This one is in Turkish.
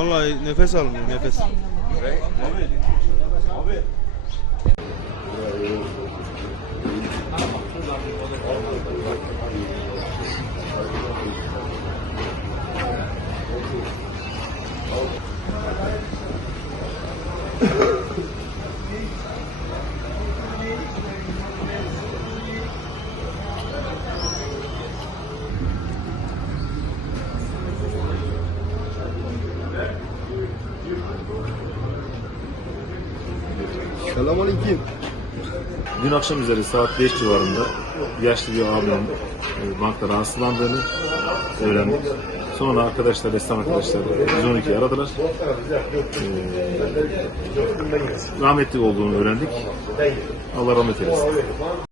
Vallahi nefes almıyor nefes. Selamünaleyküm. Dün akşam üzeri saat 5 civarında yaşlı bir abinin e, bankta rahatsızlandığını öğrendik. Sonra arkadaşlar, ressam arkadaşlar 112'yi aradılar. Ee, rahmetli olduğunu öğrendik. Allah rahmet eylesin.